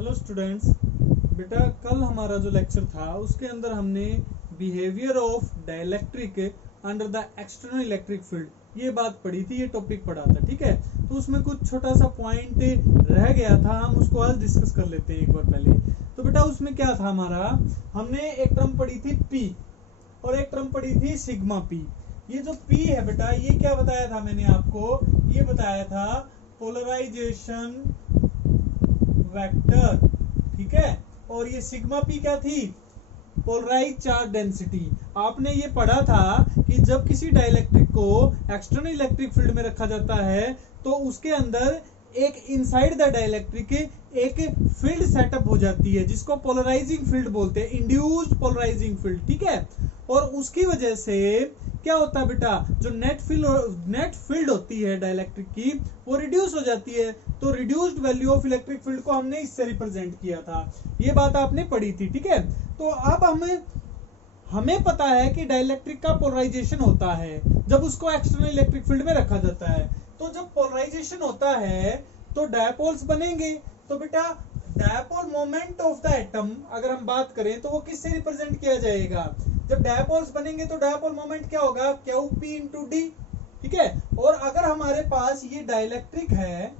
Hello students. बेटा कल हमारा जो लेक्चर था उसके अंदर हमने behaviour of dielectric under the external electric field ये बात पढ़ी थी, ये टॉपिक पढ़ा था। ठीक है, तो उसमें कुछ छोटा सा पॉइंट रह गया था, हम उसको आज डिस्कस कर लेते हैं एक बार पहले। तो बेटा उसमें क्या था हमारा, हमने एक टर्म पढ़ी थी पी और एक टर्म पढ़ी थी सिग्मा पी। ये जो पी है बेटा, ये क्या बताया था मैंने आपको, ये बताया था पोलराइजेशन वेक्टर। ठीक है, और ये सिग्मा पी क्या थी, पोलराइज चार्ज डेंसिटी। आपने ये पढ़ा था कि जब किसी डाइलेक्ट्रिक को एक्सटर्नल इलेक्ट्रिक फील्ड में रखा जाता है तो उसके अंदर एक इनसाइड द डाइलेक्ट्रिक एक फील्ड सेटअप हो जाती है जिसको पोलराइजिंग फील्ड बोलते हैं, इंड्यूस्ड पोलराइजिंग फील्ड। ठीक है, और उसकी वजह से क्या होता है बेटा, जो नेट फील्ड होती है डाइलेक्ट्रिक की वो रिड्यूस हो जाती है। तो reduced value of electric field को हमने इससे रिप्रेजेंट किया था, ये बात आपने पढ़ी थी। ठीक है, तो अब हमें पता है कि डाइलेक्ट्रिक का पोलराइजेशन होता है जब उसको एक्सटर्नल इलेक्ट्रिक फील्ड में रखा जाता है। तो जब पोलराइजेशन होता है तो डायपोल्स बनेंगे। तो बेटा dipole moment of the atom अगर हम बात करें तो वो किससे रिप्रेजेंट किया जाएगा, जब डायपोल्स बनेंगे तो डायपोल मोमेंट क्या होगा, क्यू पी इंटू डी। ठीक है, और अगर हमारे पास ये डाइलेक्ट्रिक है,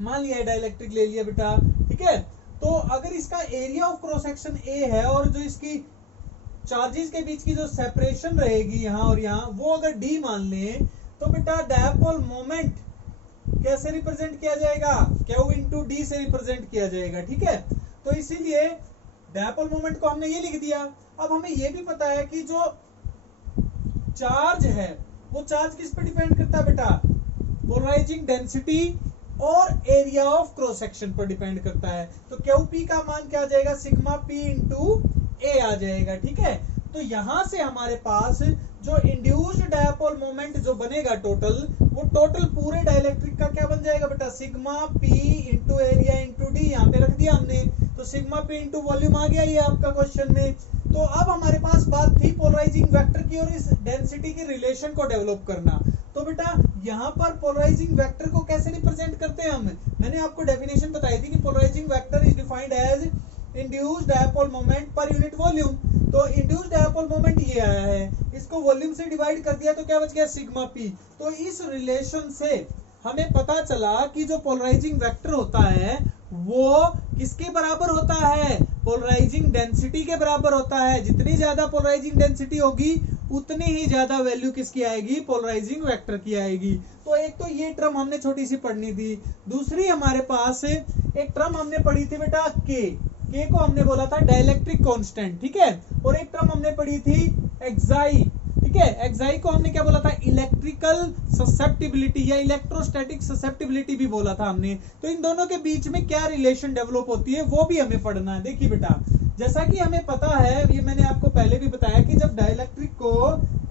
मान लिया डाइलेक्ट्रिक ले लिया बेटा, ठीक है, तो अगर इसका area of cross section A है और जो इसकी चार्जेस के बीच की जो सेपरेशन रहेगी यहाँ और यहाँ वो अगर डी मान ले तो बेटा डायपोल मोमेंट कैसे रिप्रेजेंट किया जाएगा, क्यू इंटू डी से रिप्रेजेंट किया जाएगा। ठीक है, तो इसीलिए डायपोल मोमेंट को हमने ये लिख दिया। अब हमें ये भी पता है कि जो चार्ज है वो चार्ज किस पे डिपेंड करता है बेटा, पोलराइजिंग डेंसिटी और एरिया ऑफ क्रॉस सेक्शन पर डिपेंड करता है। तो क्यू पी का मान क्या आ जाएगा, सिग्मा पी इंटू ए आ जाएगा। ठीक है, तो यहां से हमारे पास जो इंड्यूस्ड डायपोल मोमेंट जो बनेगा टोटल, वो टोटल पूरे डाइलेक्ट्रिक का क्या बन जाएगा बेटा, sigma P into area into D. यहाँ पे रख दिया हमने, तो सिग्मा पी इंटू वॉल्यूम आ गया ये आपका क्वेश्चन में। तो अब हमारे पास बात थी पोलराइजिंग वेक्टर की और इस डेंसिटी के रिलेशन को डेवलप करना। तो बेटा यहाँ पर पोलराइजिंग वेक्टर को कैसे रिप्रेजेंट करते हैं हम, मैंने आपको डेफिनेशन बताई थी कि polarizing vector is defined as induced dipole moment per unit volume. तो इंड्यूस्ड डायपोल मोमेंट ये आया है, इसको वॉल्यूम से डिवाइड कर दिया तो क्या बच गया, सिग्मा पी। तो इस रिलेशन से हमें पता चला कि जो पोलराइजिंग वेक्टर होता है वो किसके बराबर होता है, पोलराइजिंग डेंसिटी के बराबर होता है। जितनी ज्यादा पोलराइजिंग डेंसिटी होगी उतनी ही ज्यादा वैल्यू किसकी आएगी, पोलराइजिंग वेक्टर की आएगी। तो एक तो ये टर्म हमने छोटी सी पढ़नी थी। दूसरी हमारे पास एक टर्म हमने पढ़ी थी बेटा के को हमने बोला था डाइलेक्ट्रिक कांस्टेंट। ठीक है, और एक टर्म हमने पढ़ी थी एक्साई। ठीक है, एक्साई को हमने क्या बोला था, इलेक्ट्रिकल ससेप्टिबिलिटी या इलेक्ट्रोस्टैटिक ससेप्टिबिलिटी भी बोला था हमने। तो इन दोनों के बीच में क्या रिलेशन डेवलप होती है वो भी हमें पढ़ना है। देखिए बेटा, जैसा कि हमें पता है, ये मैंने आपको पहले भी बताया कि जब डाइलेक्ट्रिक को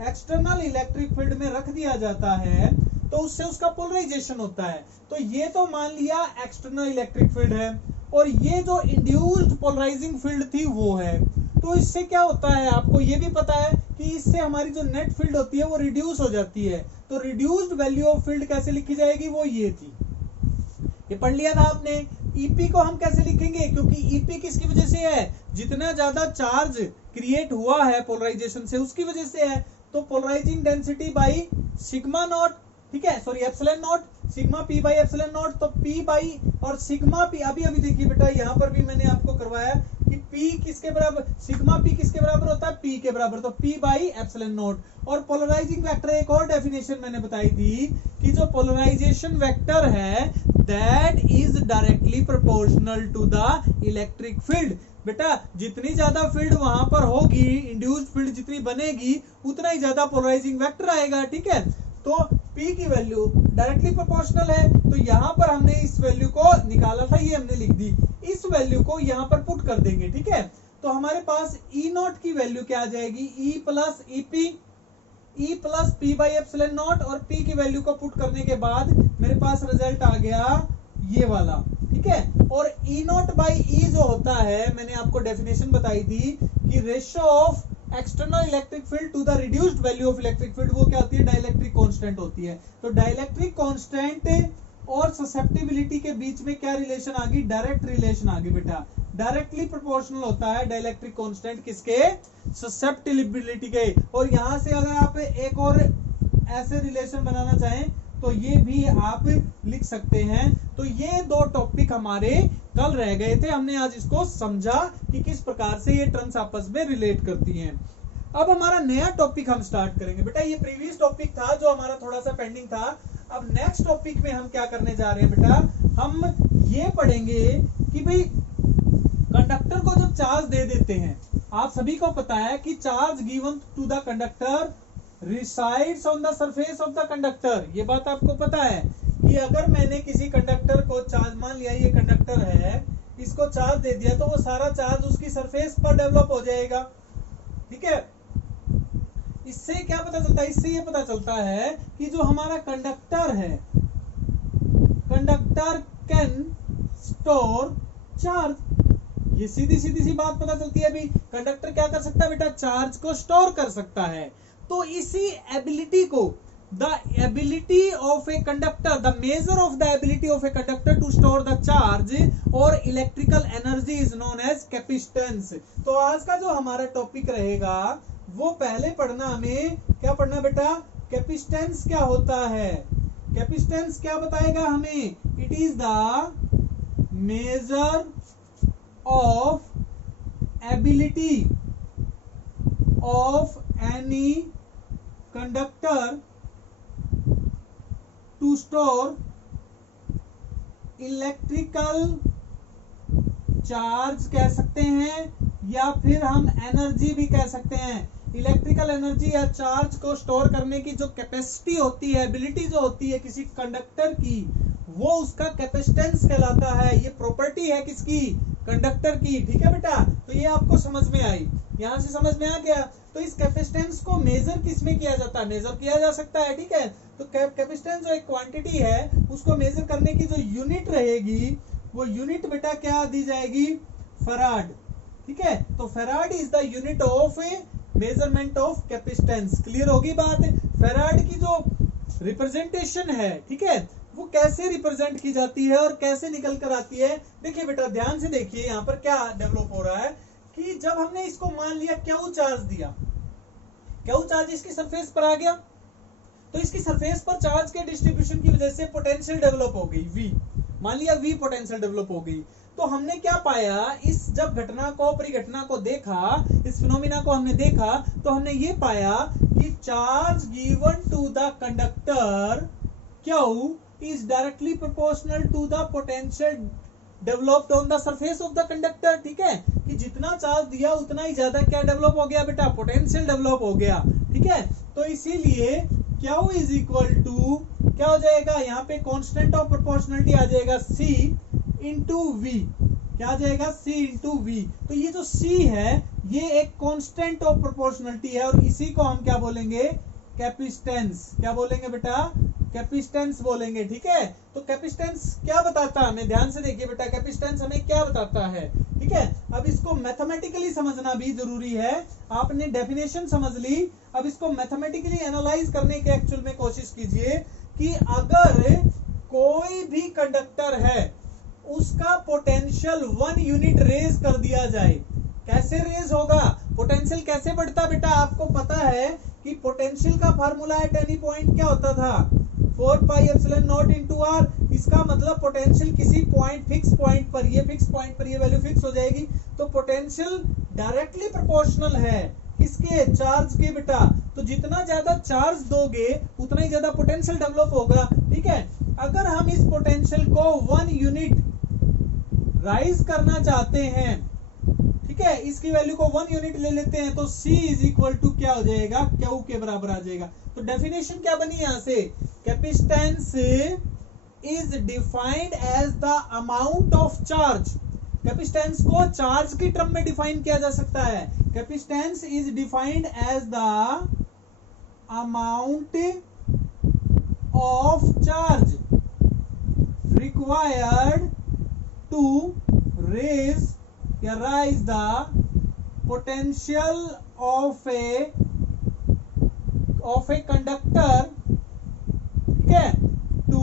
एक्सटर्नल इलेक्ट्रिक फील्ड में रख दिया जाता है तो उससे उसका पोलराइजेशन होता है। तो ये तो मान लिया एक्सटर्नल इलेक्ट्रिक फील्ड है, और ये जो इंड्यूस्ड पोलराइजिंग फील्ड थी वो है। तो इससे क्या होता है आपको ये भी पता है कि इससे हमारी जो नेट फील्ड होती है वो रिड्यूस हो जाती है। तो रिड्यूस्ड वैल्यू ऑफ फील्ड कैसे लिखी जाएगी, वो ये थी, ये पढ़ लिया था आपने। ईपी को हम कैसे लिखेंगे, क्योंकि ईपी किसकी वजह से है, जितना ज्यादा चार्ज क्रिएट हुआ है पोलराइजेशन से उसकी वजह से है। तो polarizing density by sigma not, ठीक है, sorry epsilon not, sigma P by epsilon not. तो पी बाई और सिग्मा पी, अभी देखिए बेटा यहाँ पर भी मैंने आपको करवाया कि पी किसके बराबर, सिग्मा पी किसके बराबर होता है, पी के बराबर। तो पी बाई एप्सिलॉन नॉट। और पोलराइजिंग वेक्टर एक और डेफिनेशन मैंने बताई थी कि जो पोलराइजेशन वेक्टर है that is directly proportional to the electric field. बेटा जितनी ज्यादा फील्ड वहां पर होगी, इंड्यूस्ड फील्ड जितनी बनेगी उतना ही ज्यादा पोलराइजिंग वेक्टर आएगा। ठीक है, तो P की वैल्यू डायरेक्टली प्रोपोर्शनल है, तो यहां पर हमने इस वैल्यू को निकाला था, ये हमने लिख दी। इस वैल्यू को यहां पर पुट कर देंगे। ठीक है, तो हमारे पास E नॉट की वैल्यू क्या आ जाएगी, E plus EP, E plus P by epsilon not, और P की वैल्यू को पुट करने के बाद मेरे पास रिजल्ट आ गया ये वाला। ठीक है, और E नॉट बाई E जो होता है, मैंने आपको डेफिनेशन बताई थी कि ratio of external electric field to the reduced value of electric field, वो क्या होती है, डाइलेक्ट्रिक कांस्टेंट होती है। तो डाइलेक्ट्रिक कांस्टेंट और ससेप्टिबिलिटी के बीच में क्या रिलेशन आ गई, डायरेक्ट रिलेशन आ गई बेटा। डायरेक्टली प्रोपोर्शनल होता है डाइलेक्ट्रिक कांस्टेंट किसके, ससेप्टिबिलिटी के। और यहां से अगर आप एक और ऐसे रिलेशन बनाना चाहें तो ये भी आप लिख सकते हैं। तो ये दो टॉपिक हमारे कल रह गए थे, हमने आज इसको समझा कि किस प्रकार से ये टर्म्स आपस में रिलेट करती हैं। अब हमारा नया टॉपिक हम स्टार्ट करेंगे बेटा। ये प्रीवियस टॉपिक था जो हमारा थोड़ा सा पेंडिंग था। अब नेक्स्ट टॉपिक में हम क्या करने जा रहे हैं बेटा, हम ये पढ़ेंगे कि भाई कंडक्टर को जब चार्ज दे देते हैं, आप सभी को पता है कि charge given to the conductor resides on the surface of the conductor. ये बात आपको पता है कि अगर मैंने किसी कंडक्टर को चार्ज, मान लिया ये कंडक्टर है, इसको चार्ज दे दिया तो वो सारा चार्ज उसकी सरफेस पर डेवलप हो जाएगा। ठीक है, इससे क्या पता चलता है, इससे ये पता चलता है कि जो हमारा कंडक्टर है, कंडक्टर कैन स्टोर चार्ज। ये सीधी सी बात पता चलती है। अभी कंडक्टर क्या कर सकता है बेटा, चार्ज को स्टोर कर सकता है। तो इसी एबिलिटी को, the ability of a conductor, the measure of the ability of a conductor to store the charge और electrical energy is known as capacitance. तो आज का जो हमारा टॉपिक रहेगा वो पहले पढ़ना, हमें क्या पढ़ना बेटा, कैपेसिटेंस क्या होता है। कैपेसिटेंस क्या बताएगा हमें, it is the measure of ability of any conductor to store electrical charge कह सकते हैं, या फिर हम एनर्जी भी कह सकते हैं। इलेक्ट्रिकल एनर्जी या चार्ज को स्टोर करने की जो कैपेसिटी होती है, एबिलिटी जो होती है किसी कंडक्टर की, वो उसका कैपेसिटेंस कहलाता है। ये प्रॉपर्टी है किसकी, कंडक्टर की। ठीक है बेटा, तो ये आपको समझ में आई, यहां से समझ में आ गया। तो इस कैपेसिटेंस को मेजर किस में किया जाता है, मेजर किया जा सकता है। ठीक है, तो कैपेसिटेंस जो एक क्वांटिटी है उसको मेजर करने की जो यूनिट रहेगी वो यूनिट बेटा क्या दी जाएगी, फैराड। ठीक है, तो farad is the unit of measurement of capacitance. Clear होगी बात। फैराड की जो रिप्रेजेंटेशन है, ठीक है, वो कैसे रिप्रेजेंट की जाती है और कैसे निकल कर आती है। देखिए बेटा, ध्यान से देखिए यहाँ पर क्या डेवलप हो रहा है कि जब हमने इसको मान लिया क्यू चार्ज दिया, क्यू चार्ज इसकी सरफेस पर आ गया, तो इसकी सरफेस पर चार्ज के डिस्ट्रीब्यूशन की वजह से पोटेंशियल डेवलप हो गई वी, मान लिया वी पोटेंशियल डेवलप हो गई। तो हमने क्या पाया, इस जब घटना को, परिघटना को देखा, इस फिनोमिना को हमने देखा, तो हमने ये पाया कि charge given to the conductor Q is directly proportional to the potential developed on the surface of the conductor। ठीक है, कि जितना चार्ज दिया उतना ही ज्यादा क्या डेवलप हो गया बेटा, पोटेंशियल डेवलप हो गया। ठीक है, तो इसीलिए Q इज इक्वल टू क्या हो जाएगा, यहाँ पे कांस्टेंट ऑफ प्रोपोर्शनलिटी आ जाएगा C इंटू वी। क्या आ जाएगा, C इंटू वी। तो ये जो C है ये एक कांस्टेंट ऑफ प्रोपोर्शनलिटी है और इसी को हम क्या बोलेंगे, कैपेसिटेंस। क्या बोलेंगे बेटा, कैपेसिटेंस बोलेंगे। ठीक है, तो कैपेसिटेंस क्या बताता है हमें, ध्यान से देखिए बेटा, कैपेसिटेंस हमें क्या बताता है। ठीक है, अब इसको मैथमेटिकली समझना भी जरूरी है। आपने डेफिनेशन समझ ली, अब इसको मैथमेटिकली एनालाइज करने की एक्चुअल में कोशिश कीजिए कि अगर कोई भी कंडक्टर है उसका पोटेंशियल 1 यूनिट रेज कर दिया जाए, कैसे रेज होगा, पोटेंशियल कैसे बढ़ता बेटा, आपको पता है कि पोटेंशियल का फार्मूला एट एनी पॉइंट क्या होता था, 4 pi epsilon not into R. इसका मतलब पोटेंशियल किसी पॉइंट, फिक्स पॉइंट पर, ये फिक्स पॉइंट पर ये वैल्यू फिक्स हो जाएगी। तो पोटेंशियल डायरेक्टली प्रोपोर्शनल है किसके, चार्ज के बेटा। तो जितना ज्यादा चार्ज दोगे उतना ही ज्यादा पोटेंशियल डेवलप होगा। ठीक है, अगर हम इस पोटेंशियल को 1 यूनिट राइज करना चाहते हैं, ठीक है, इसकी वैल्यू को 1 यूनिट ले लेते हैं, तो C इज इक्वल टू क्या हो जाएगा, Q के बराबर आ जाएगा। तो डेफिनेशन क्या बनी यहां से, capacitance is defined as the amount of charge. Capacitance को चार्ज की टर्म में डिफाइन किया जा सकता है। Capacitance is defined as the amount of charge required to raise rise the potential of a conductor, ठीक है, to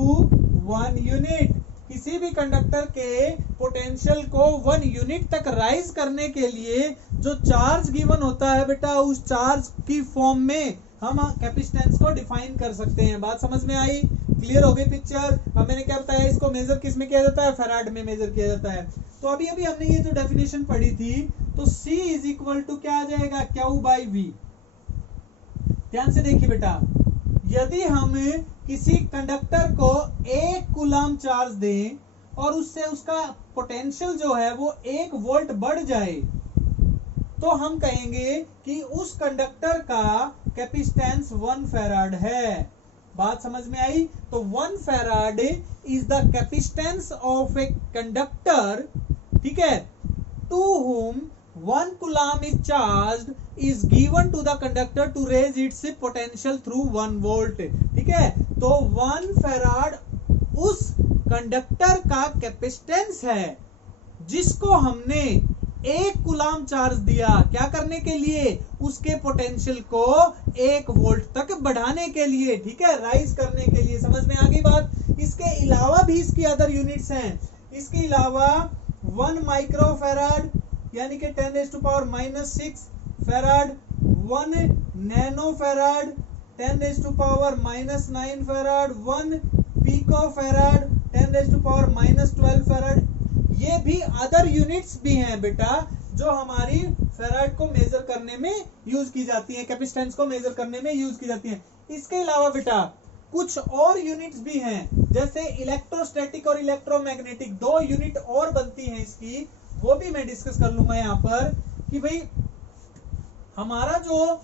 1 यूनिट। किसी भी कंडक्टर के पोटेंशियल को 1 यूनिट तक राइज करने के लिए जो चार्ज गिवन होता है बेटा, उस चार्ज की फॉर्म में हम कैपेसिटेंस को डिफाइन कर सकते हैं। बात समझ में आई? क्लियर हो गई पिक्चर? अब मैंने क्या बताया, इसको मेजर किस में किया जाता है? फैराड में मेजर किया जाता है। तो अभी अभी हमने ये जो डेफिनेशन पढ़ी थी, तो C इज इक्वल टू क्या आ जाएगा? Q by V। ध्यान से देखिए बेटा, यदि हम किसी कंडक्टर को 1 कूलम चार्ज दें और उससे उसका पोटेंशियल जो है वो 1 वोल्ट बढ़ जाए, तो हम कहेंगे कि उस कंडक्टर का कैपेसिटेंस 1 फैराड है। बात समझ में आई? तो 1 farad is the capacitance of a conductor, ठीक है, to whom 1 coulomb is charged is given to the conductor to raise its potential through 1 volt। ठीक है, तो 1 फैराड उस कंडक्टर का कैपेसिटेंस है जिसको हमने 1 कूलम चार्ज दिया, क्या करने के लिए? उसके पोटेंशियल को 1 वोल्ट तक बढ़ाने के लिए, ठीक है, राइज करने के लिए। समझ में आ गई बात? इसके अलावा भी इसकी अदर यूनिट्स हैं। इसके अलावा 1 माइक्रो फैराड यानी कि 10⁻⁻6 farad, 1 nano farad 10⁻⁻9 farad, 1 pico farad 10⁻⁻12 farad. ये भी अदर यूनिट्स भी हैं बेटा, जो हमारी फैराड को मेजर करने में यूज की जाती है, कैपेसिटेंस को मेजर करने में यूज की जाती है। इसके अलावा बेटा कुछ और यूनिट्स भी हैं, जैसे इलेक्ट्रोस्टैटिक और इलेक्ट्रोमैग्नेटिक, 2 यूनिट और बनती हैं इसकी, वो भी मैं डिस्कस कर लूंगा यहाँ पर कि भाई हमारा जो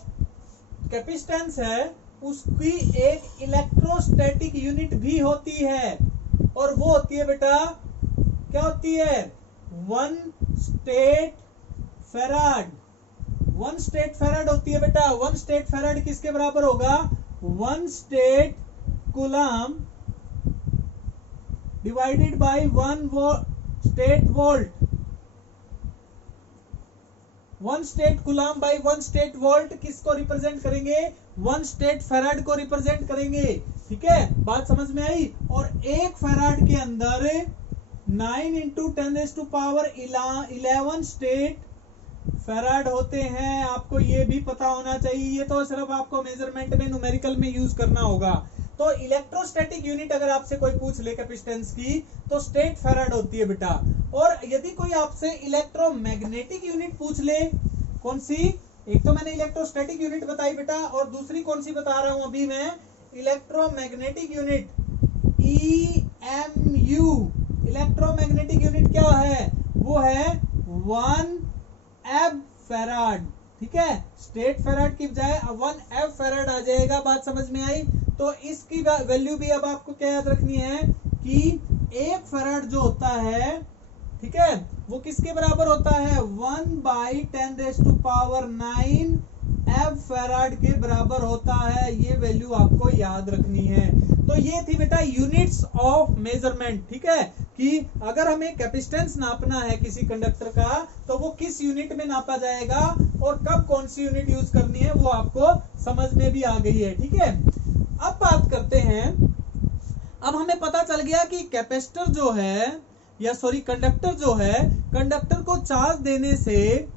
कैपेसिटेंस है उसकी एक इलेक्ट्रोस्टैटिक यूनिट भी होती है, और वो होती है बेटा, क्या होती है? 1 स्टेट फैराड। 1 स्टेट फैराड होती है बेटा। 1 स्टेट फैराड किसके बराबर होगा? 1 state coulomb divided by 1 state volt. 1 state coulomb by 1 state volt किसको रिप्रेजेंट करेंगे? 1 स्टेट फैराड को रिप्रेजेंट करेंगे। ठीक है, बात समझ में आई? और 1 फैराड के अंदर 9 × 10⁻11 स्टेट फैराड होते हैं। आपको ये भी पता होना चाहिए, ये तो सिर्फ आपको मेजरमेंट में न्यूमेरिकल में यूज करना होगा। तो इलेक्ट्रोस्टैटिक यूनिट अगर आपसे कोई पूछ ले कैपेसिटेंस की, तो स्टेट फैराड होती है बेटा। और यदि कोई आपसे इलेक्ट्रोमैग्नेटिक यूनिट पूछ ले, कौन सी? एक तो मैंने इलेक्ट्रोस्टैटिक यूनिट बताई बेटा, और दूसरी कौन सी बता रहा हूं अभी मैं? Electromagnetic unit, EMU। Electromagnetic unit क्या है? वो है 1 एब फैराड। ठीक है, स्टेट फैराड की बजाय 1 एब फैराड आ जाएगा। बात समझ में आई? तो इसकी वैल्यू भी अब आपको क्या याद रखनी है कि 1 फैराड जो होता है, ठीक है, वो किसके बराबर होता है? 1/10⁹ एब फैराड के बराबर होता है। ये वैल्यू आपको याद रखनी है। तो ये थी बेटा यूनिट्स ऑफ मेजरमेंट। ठीक है, कि अगर हमें कैपेसिटेंस नापना है किसी कंडक्टर का, तो वो किस यूनिट में नापा जाएगा और कब कौन सी यूनिट यूज करनी है, वो आपको समझ में भी आ गई है। ठीक है, अब बात करते हैं, अब हमें पता चल गया कि कैपेसिटर जो है, या सॉरी कंडक्टर जो है, कंडक्टर को चार्ज देने से,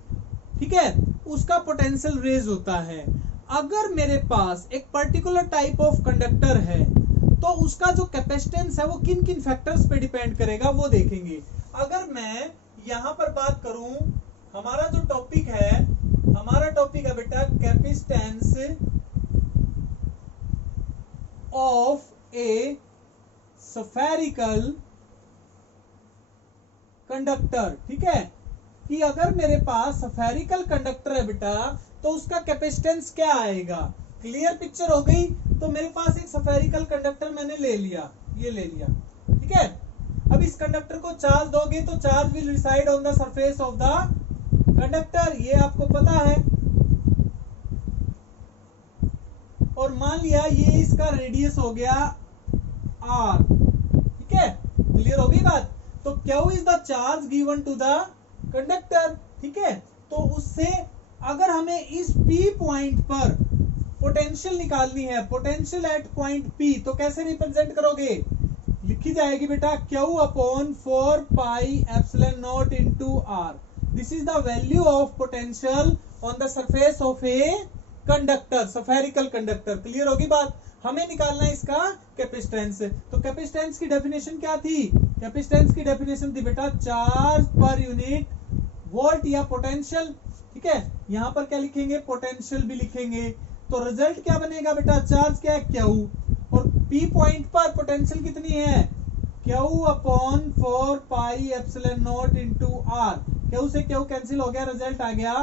ठीक है, उसका पोटेंशियल रेज होता है। अगर मेरे पास एक पर्टिकुलर टाइप ऑफ कंडक्टर है, तो उसका जो कैपेसिटेंस है वो किन किन फैक्टर्स पे डिपेंड करेगा, वो देखेंगे। अगर मैं यहां पर बात करूं, हमारा जो टॉपिक है, हमारा टॉपिक है बेटा capacitance of A spherical conductor. ठीक है, कि अगर मेरे पास स्फेरिकल कंडक्टर है बेटा, तो उसका कैपेसिटेंस क्या आएगा? क्लियर पिक्चर हो गई? तो मेरे पास एक स्फेरिकल कंडक्टर मैंने ले लिया, ये ले लिया। ठीक है, अब इस कंडक्टर को चार्ज दोगे तो charge will reside on the surface of the conductor, ये आपको पता है। और मान लिया ये इसका रेडियस हो गया R। ठीक है, क्लियर हो गई बात? तो Q is the charge given to the conductor. ठीक है, तो उससे अगर हमें इस P पॉइंट पर पोटेंशियल निकालनी है, पोटेंशियल एट पॉइंट P, तो कैसे रिप्रेजेंट करोगे? लिखी जाएगी बेटा Q upon 4 pi epsilon not into R. This is the value of potential on the surface of a conductor, spherical conductor. Clear होगी बात। हमें निकालना है इसका कैपेसिटेंस। तो कैपेसिटेंस की डेफिनेशन क्या थी? कैपेसिटेंस की डेफिनेशन थी बेटा चार्ज पर यूनिट वोल्ट या पोटेंशियल। ठीक है, यहां पर क्या लिखेंगे? पोटेंशियल भी लिखेंगे। तो रिजल्ट क्या बनेगा बेटा? चार्ज क्या है? Q, और P पॉइंट पर पोटेंशियल कितनी है? Q upon 4 pi epsilon not into R. Q से Q कैंसिल हो गया, रिजल्ट आ गया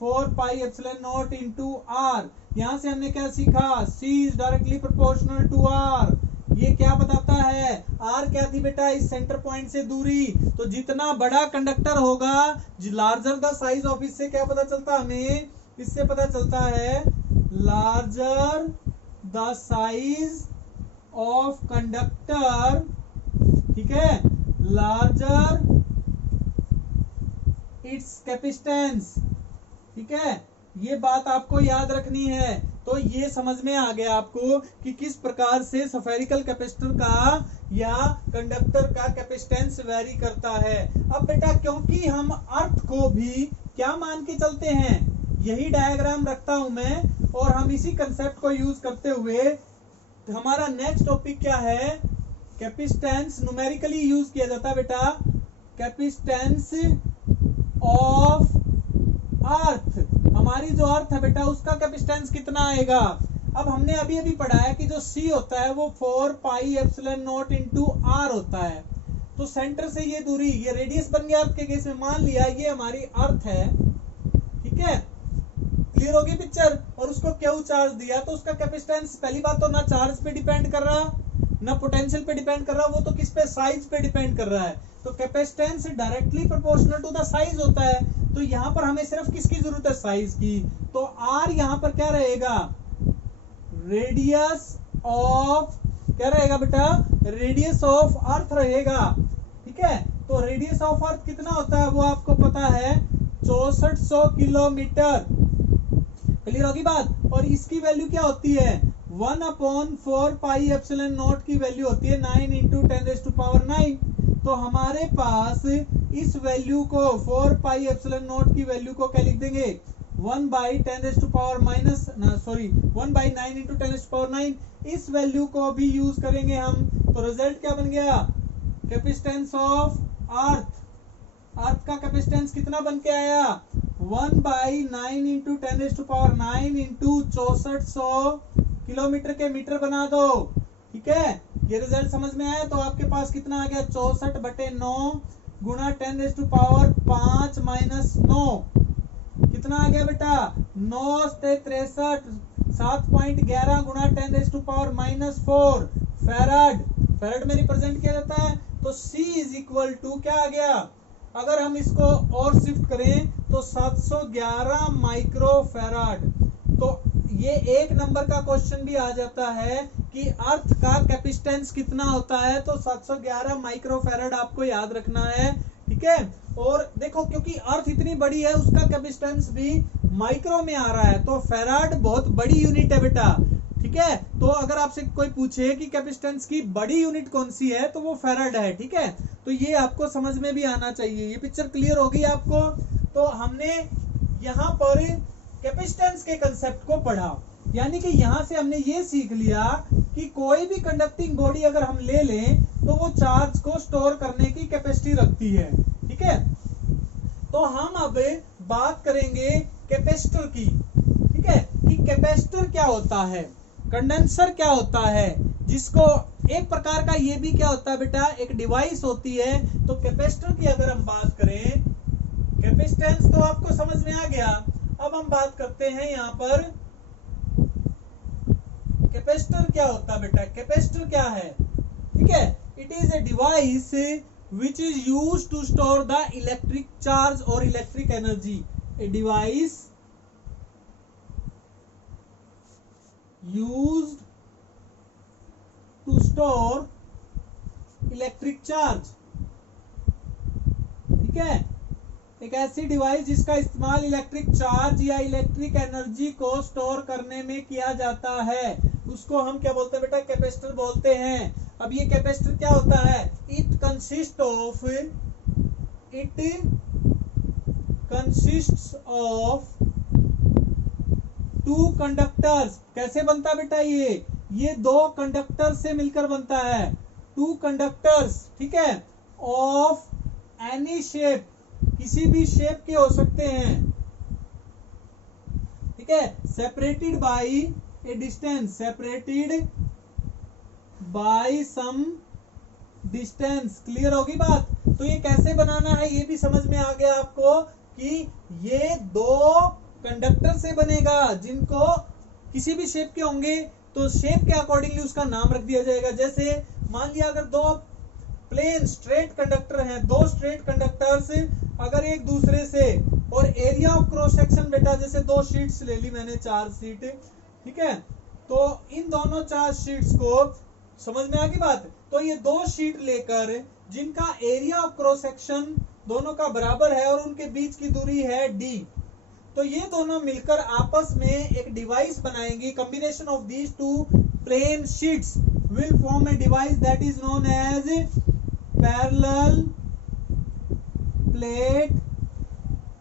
4 pi epsilon not into R. यहां से हमने क्या सीखा? C is directly proportional to R। ये क्या बताता है? R क्या थी बेटा? इस सेंटर पॉइंट से दूरी। तो जितना बड़ा कंडक्टर होगा, लार्जर द साइज ऑफ, इससे क्या पता चलता हमें? इससे पता चलता है larger the size of conductor, ठीक है, लार्जर इट्स कैपेसिटेंस। ठीक है, ये बात आपको याद रखनी है। तो ये समझ में आ गया आपको कि किस प्रकार से स्फेरिकल कैपेसिटर का या कंडक्टर का कैपेसिटेंस वेरी करता है। अब बेटा क्योंकि हम अर्थ को भी क्या मान के चलते हैं, यही डायग्राम रखता हूं मैं, और हम इसी कंसेप्ट को यूज करते हुए हमारा नेक्स्ट टॉपिक क्या है? कैपेसिटेंस न्यूमेरिकली यूज किया जाता है बेटा। कैपेसिटेंस ऑफ अर्थ, हमारी जो अर्थ है बेटा उसका कैपेसिटेंस कितना आएगा? अब हमने अभी अभी पढ़ा है कि जो C होता है वो 4 pi epsilon not into R होता है। तो सेंटर से ये दूरी, ये रेडियस बन गया अर्थ के केस में। मान लिया ये हमारी अर्थ है, ठीक है, क्लियर होगी पिक्चर, और उसको Q चार्ज दिया, तो उसका कैपेसिटेंस पहली बात तो ना चार्ज पे डिपेंड कर रहा, ना पोटेंशियल पे डिपेंड कर रहा, वो तो किस पे? साइज पे डिपेंड कर रहा है। तो capacitance directly proportional to the size होता है। तो यहां पर हमें सिर्फ किसकी जरूरत है? साइज की। तो R यहां पर क्या रहेगा? रेडियस ऑफ, क्या रहेगा बेटा? रेडियस ऑफ अर्थ रहेगा। ठीक है, तो रेडियस ऑफ अर्थ कितना होता है वो आपको पता है, 6400 किलोमीटर। क्लियर होगी बात। और इसकी वैल्यू क्या होती है? 1 अपॉन 4 पाई एप्सिलॉन नॉट की वैल्यू होती है 9 इंटू 10⁹। तो हमारे पास इस वैल्यू को 4 पाई एप्सिलॉन नॉट की वैल्यू को क्या लिख देंगे? 1 बाई 9 इंटू 10⁹। इस वैल्यू को भी यूज करेंगे हम। तो रिजल्ट क्या बन गया? कैपेसिटेंस ऑफ अर्थ, अर्थ का कैपेसिटेंस कितना बन के आया? 1 बाई 9 इंटू 10⁹ इंटू 6400 किलोमीटर के मीटर बना दो। ठीक है, ये रिजल्ट समझ में आया। तो आपके पास कितना आ गया? 64/9 गुणा 10⁵ माइनस 9 कितना आ गया बेटा? 9 से 63, 7.11 गुणा 10⁻⁻4 फैराड। फैराड में रिप्रेजेंट किया जाता है। तो C इज इक्वल टू क्या आ गया? अगर हम इसको और शिफ्ट करें तो 711 माइक्रो फैराड। तो ये एक नंबर का क्वेश्चन भी आ जाता है कि अर्थ का कैपेसिटेंस कितना होता है। तो 711 माइक्रो फैराड आपको याद रखना है। ठीक है, और देखो क्योंकि अर्थ इतनी बड़ी है उसका कैपेसिटेंस भी माइक्रो में आ रहा है। तो फैराड बहुत बड़ी यूनिट है बेटा। ठीक है, तो अगर आपसे कोई पूछे कि कैपेसिटेंस की बड़ी यूनिट कौन सी है तो वो फैराड है। ठीक है, तो ये आपको समझ में भी आना चाहिए। ये पिक्चर क्लियर होगी आपको। तो हमने यहाँ पर कैपेसिटेंस के कंसेप्ट को पढ़ा, यानी कि यहां से हमने ये सीख लिया कि कोई भी कंडक्टिंग बॉडी अगर हम ले लें तो वो चार्ज को स्टोर करने की कैपेसिटी रखती है। ठीक है, तो हम अब बात करेंगे कैपेसिटर की। ठीक है, कि कैपेसिटर क्या होता है, कंडेंसर क्या होता है, जिसको एक प्रकार का ये भी क्या होता है बेटा, एक डिवाइस होती है। तो कैपेसिटर की अगर हम बात करें, कैपेसिटेंस तो आपको समझ में आ गया। अब हम बात करते हैं यहाँ पर कैपेसिटर क्या होता है बेटा। कैपेसिटर क्या है? ठीक है, it is a device which is use to store the electric charge और electric energy. A device used to store electric charge. ठीक है, एक ऐसी डिवाइस जिसका इस्तेमाल इलेक्ट्रिक चार्ज या इलेक्ट्रिक एनर्जी को स्टोर करने में किया जाता है। उसको हम क्या बोलते हैं बेटा, कैपेसिटर बोलते हैं। अब ये कैपेसिटर क्या होता है, it consist of two conductors. कैसे बनता है बेटा, ये दो कंडक्टर से मिलकर बनता है, टू कंडक्टर्स, ठीक है, ऑफ एनी शेप, किसी भी शेप के हो सकते हैं, ठीक है, separated by a distance, separated by some distance. Clear होगी बात। तो ये कैसे बनाना है ये भी समझ में आ गया आपको कि ये दो कंडक्टर से बनेगा जिनको किसी भी शेप के होंगे तो शेप के अकॉर्डिंगली उसका नाम रख दिया जाएगा। जैसे मान लिया अगर दो प्लेन स्ट्रेट कंडक्टर हैं, दो स्ट्रेट कंडक्टर्स अगर एक दूसरे से, और एरिया ऑफ क्रॉस सेक्शन बेटा जैसे दो शीट्स ले ली मैंने, 4 शीट, ठीक है, तो इन दोनों 4 शीट्स को, समझ में आ गई बात। तो ये दो शीट लेकर जिनका एरिया ऑफ क्रॉस सेक्शन दोनों का बराबर है और उनके बीच की दूरी है d, तो ये दोनों मिलकर आपस में एक डिवाइस बनाएंगी। Combination of these two plane sheets will form a device that is known as parallel plate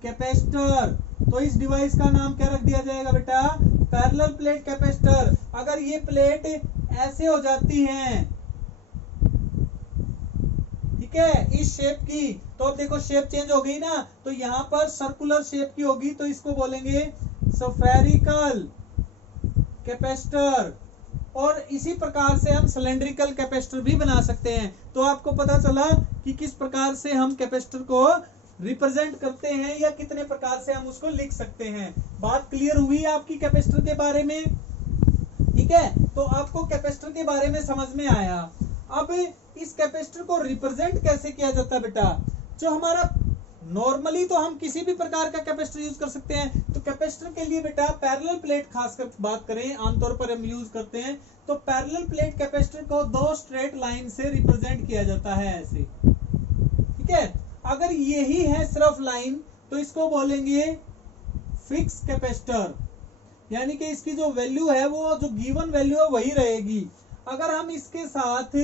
capacitor. तो इस डिवाइस का नाम क्या रख दिया जाएगा बेटा, पैरेलल प्लेट कैपेसिटर। अगर ये प्लेट ऐसे हो जाती हैं, ठीक है, इस शेप की, तो अब देखो शेप चेंज हो गई ना, तो यहां पर सर्कुलर शेप की होगी तो इसको बोलेंगे स्फेरिकल कैपेसिटर। और इसी प्रकार से हम सिलेंड्रिकल कैपेसिटर भी बना सकते हैं। तो आपको पता चला कि किस प्रकार से हम कैपेसिटर को रिप्रेजेंट करते हैं या कितने प्रकार से हम उसको लिख सकते हैं। बात क्लियर हुई आपकी कैपेसिटर के बारे में, ठीक है। तो आपको कैपेसिटर के बारे में समझ में आया। अब इस कैपेसिटर को रिप्रेजेंट कैसे किया जाता है बेटा, जो हमारा नॉर्मली तो हम किसी भी प्रकार का कैपेसिटर यूज कर सकते हैं। तो कैपेसिटर के लिए बेटा पैरेलल प्लेट खासकर बात करें, आमतौर पर हम यूज करते हैं, तो पैरेलल प्लेट कैपेसिटर को दो स्ट्रेट लाइन से रिप्रेजेंट किया जाता है ऐसे, ठीक है। अगर यही है सिर्फ लाइन तो इसको बोलेंगे फिक्स कैपेसिटर, यानी कि इसकी जो वैल्यू है वो जो गिवन वैल्यू है वही रहेगी। अगर हम इसके साथ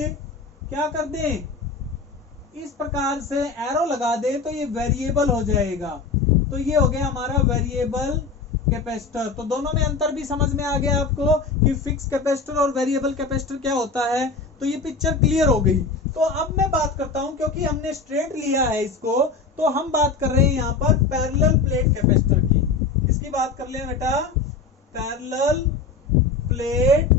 क्या कर दें, इस प्रकार से एरो लगा दें तो ये वेरिएबल हो जाएगा। तो ये हो गया हमारा वेरिएबल कैपेसिटर। तो दोनों में अंतर भी समझ में आ गया आपको कि फिक्स कैपेसिटर और वेरिएबल कैपेसिटर क्या होता है। तो ये पिक्चर क्लियर हो गई। तो अब मैं बात करता हूं, क्योंकि हमने स्ट्रेट लिया है इसको, तो हम बात कर रहे हैं यहाँ पर पैरेलल प्लेट कैपेसिटर की। इसकी बात कर ले बेटा, पैरेलल प्लेट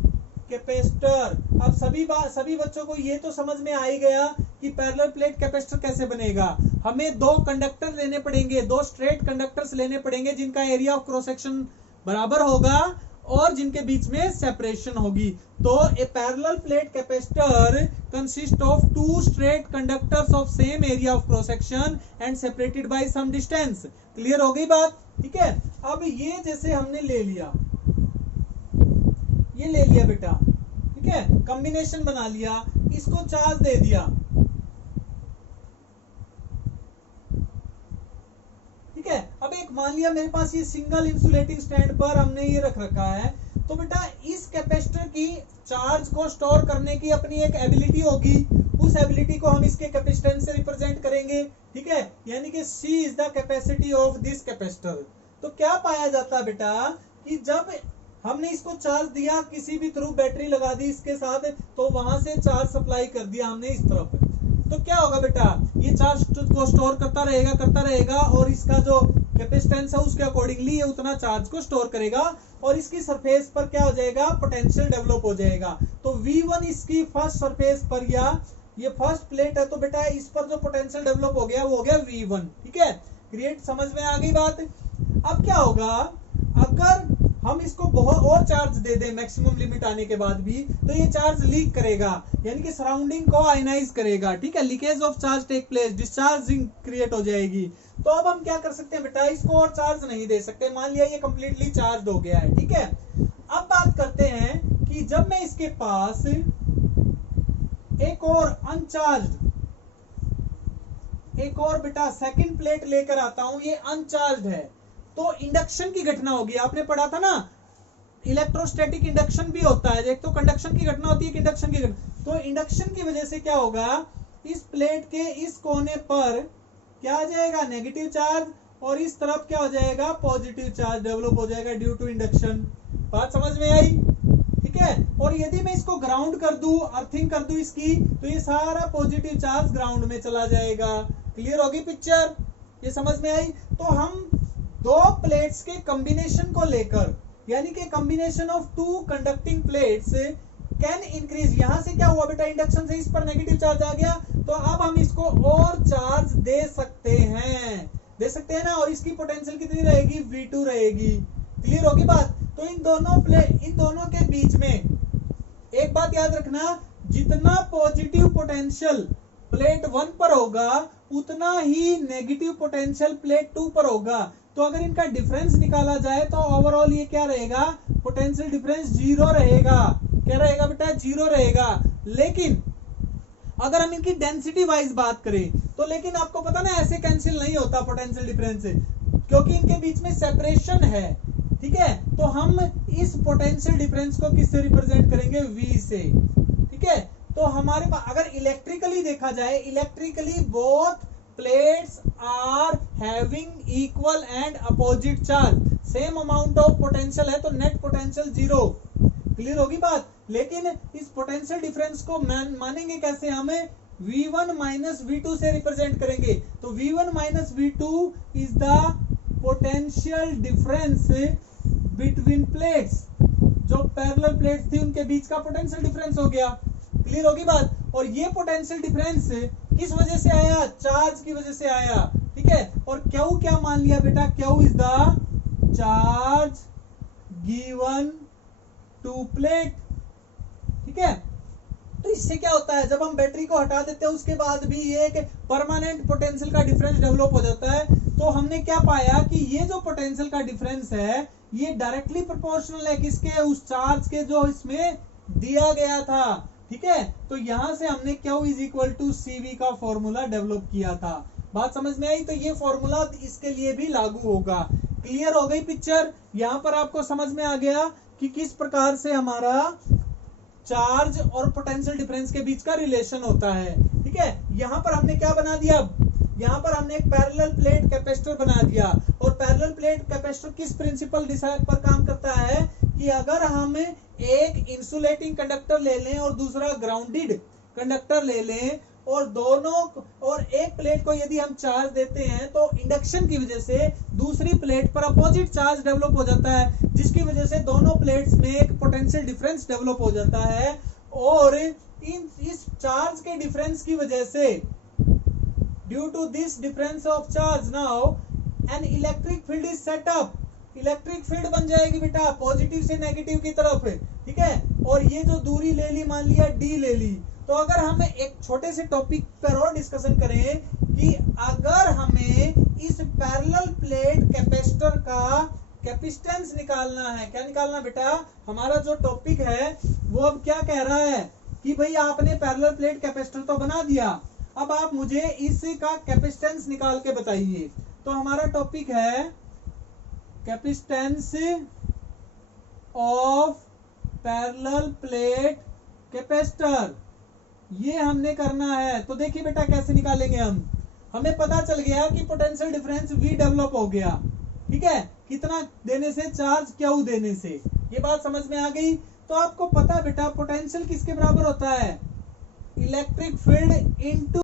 कैपेसिटर। अब सभी बच्चों को ये तो समझ में आ ही गया कि पैरेलल प्लेट कैपेसिटर कैसे बनेगा। हमें दो कंडक्टर लेने पड़ेंगे, दो स्ट्रेट कंडक्टर्स लेने पड़ेंगे जिनका एरिया ऑफ क्रॉस सेक्शन बराबर होगा और जिनके बीच में सेपरेशन होगी। तो a parallel plate capacitor consist of two straight conductors of same area of cross section and separated by some distance. Clear हो गई बात, ठीक है। अब ये जैसे हमने ले लिया, ये ले लिया बेटा, ठीक है, कॉम्बिनेशन बना लिया, इसको चार्ज दे दिया, ठीक है। अब एक मान लिया मेरे पास ये सिंगल इंसुलेटिंग स्टैंड पर हमने ये रख रखा है, तो बेटा इस कैपेसिटर की चार्ज को स्टोर करने की अपनी एक एबिलिटी होगी। उस एबिलिटी को हम इसके कैपेसिटेंस से रिप्रेजेंट करेंगे, ठीक है, यानी कि C is the capacity of this capacitor. तो क्या पाया जाता है बेटा कि जब हमने इसको चार्ज दिया, किसी भी थ्रू बैटरी लगा दी इसके साथ, तो वहां से चार्ज सप्लाई कर दिया हमने इस तरफ, तो क्या होगा बेटा, ये चार्ज को स्टोर करता रहेगा और इसका जो कैपेसिटेंस है उसके अकॉर्डिंगली ये उतना चार्ज को स्टोर करेगा और इसकी सरफेस पर क्या हो जाएगा, पोटेंशियल डेवलप हो जाएगा। तो V1 इसकी फर्स्ट सरफेस पर, या ये फर्स्ट प्लेट है, तो बेटा इस पर जो पोटेंशियल डेवलप हो गया वो हो गया V1, ठीक है। क्रिएट, समझ में आ गई बात। अब क्या होगा, अगर हम इसको बहुत और चार्ज दे दें मैक्सिमम लिमिट आने के बाद भी, तो ये चार्ज लीक करेगा, यानी कि सराउंडिंग को आयनाइज करेगा, ठीक है। Leakage of charge take place, discharging create हो जाएगी। तो अब हम क्या कर सकते हैं बेटा, इसको और चार्ज नहीं दे सकते। मान लिया ये कंप्लीटली चार्ज हो गया है, ठीक है। अब बात करते हैं कि जब मैं इसके पास एक और अनचार्ज, एक और बेटा सेकंड प्लेट लेकर आता हूं, ये अनचार्ज है, तो इंडक्शन की घटना होगी। आपने पढ़ा था ना, इलेक्ट्रोस्टैटिक इंडक्शन भी होता है। एक तो कंडक्शन की घटना होती है, इंडक्शन की घटना। तो इंडक्शन की वजह से क्या होगा, इस प्लेट के इस कोने पर क्या आ जाएगा, नेगेटिव चार्ज, और इस तरफ क्या हो जाएगा, पॉजिटिव चार्ज डेवलप हो जाएगा ड्यू टू इंडक्शन। बात समझ में आई? ठीक है। और यदि मैं इसको ग्राउंड कर दूं, अर्थिंग कर दूं इसकी, तो ये सारा पॉजिटिव चार्ज ग्राउंड में चला जाएगा। क्लियर होगी पिक्चर? ये समझ में आई? तो हम दो प्लेट्स के कॉम्बिनेशन को लेकर, यानी कि combination of two conducting plates can increase, यहां से क्या हुआ बेटा, इंडक्शन से इस पर नेगेटिव चार्ज आ गया, तो अब हम इसको और चार्ज दे सकते हैं, दे सकते हैं ना। और इसकी पोटेंशियल कितनी रहेगी, V2 रहेगी। क्लियर होगी बात? तो इन दोनों के बीच में एक बात याद रखना, जितना पॉजिटिव पोटेंशियल प्लेट 1 पर होगा उतना ही नेगेटिव पोटेंशियल प्लेट 2 पर होगा। तो अगर इनका डिफरेंस निकाला जाए तो ओवरऑल ये क्या रहेगा, पोटेंशियल डिफरेंस 0 रहेगा। क्या रहेगा बेटा, 0 रहेगा। लेकिन अगर हम इनकी डेंसिटी वाइज बात करें तो, लेकिन आपको पता ना ऐसे कैंसिल नहीं होता पोटेंशियल डिफरेंस, क्योंकि इनके बीच में सेपरेशन है। ठीक है, तो हम इस पोटेंशियल डिफरेंस को किससे रिप्रेजेंट करेंगे, V से। ठीक है, तो हमारे पास अगर इलेक्ट्रिकली देखा जाए, electrically both plates are having equal and opposite charge, same amount of potential है, तो नेट पोटेंशियल 0। क्लियर होगी बात? लेकिन इस पोटेंशियल डिफरेंस को मानेंगे कैसे, हमें V1 माइनस V2 से रिप्रेजेंट करेंगे। तो V1 minus V2 is the potential difference between plates, जो पैरेलल प्लेट्स थी उनके बीच का पोटेंशियल डिफरेंस हो गया। क्लियर होगी बात? और ये पोटेंशियल डिफरेंस किस वजह से आया, चार्ज की वजह से आया। ठीक है, और Q क्या मान लिया बेटा, Q is the charge given to plate. ठीक है, तो इससे क्या होता है, जब हम बैटरी को हटा देते हैं उसके बाद भी ये एक परमानेंट पोटेंशियल का डिफरेंस डेवलप हो जाता है। तो हमने क्या पाया कि ये जो पोटेंशियल का डिफरेंस है ये डायरेक्टली प्रोपोर्शनल है किसके, उस चार्ज के जो इसमें दिया गया था। ठीक है, तो यहां से हमने Q is equal to CV का फॉर्मूला डेवलप किया था। बात समझ में आई? तो ये फॉर्मूला इसके लिए भी लागू होगा। क्लियर हो गई पिक्चर? यहां पर आपको समझ में आ गया कि किस प्रकार से हमारा चार्ज और पोटेंशियल डिफरेंस के बीच का रिलेशन होता है। ठीक है, यहां पर हमने क्या बना दिया, यहां पर हमने एक पैरेलल प्लेट कैपेसिटर बना दिया। और पैरेलल प्लेट कैपेसिटर किस प्रिंसिपल डिसाइड पर काम करता है कि अगर हम एक इंसुलेटिंग कंडक्टर ले लें और दूसरा ग्राउंडेड कंडक्टर ले लें, और एक प्लेट को यदि हम चार्ज देते हैं तो इंडक्शन की वजह से दूसरी प्लेट पर अपोजिट चार्ज डेवलप हो जाता है, जिसकी वजह से दोनों प्लेट्स में एक पोटेंशियल डिफरेंस डेवलप हो जाता है। और इस चार्ज के डिफरेंस की वजह से, due to this difference of charge, now an electric field is set up. Electric field बन जाएगी बेटा पॉजिटिव से नेगेटिव की तरफ। ठीक है, और ये जो दूरी ले ली, मान लिया D ले ली। तो अगर हम एक छोटे से टॉपिक पर और डिस्कशन करें कि अगर हमें इस पैरेलल प्लेट कैपेसिटर का कैपेसिटेंस निकालना है, क्या निकालना बेटा, हमारा जो टॉपिक है वो अब क्या कह रहा है कि भाई आपने पैरेलल प्लेट कैपेसिटर तो बना दिया, अब आप मुझे इसका कैपेसिटेंस निकाल के बताइए। तो हमारा टॉपिक है capacitance of parallel plate capacitor, ये हमने करना है। तो देखिए बेटा कैसे निकालेंगे हम, हमें पता चल गया कि पोटेंशियल डिफरेंस V डेवलप हो गया। ठीक है, कितना देने से, चार्ज Q देने से। ये बात समझ में आ गई? तो आपको पता बेटा पोटेंशियल किसके बराबर होता है, इलेक्ट्रिक फील्ड इनटू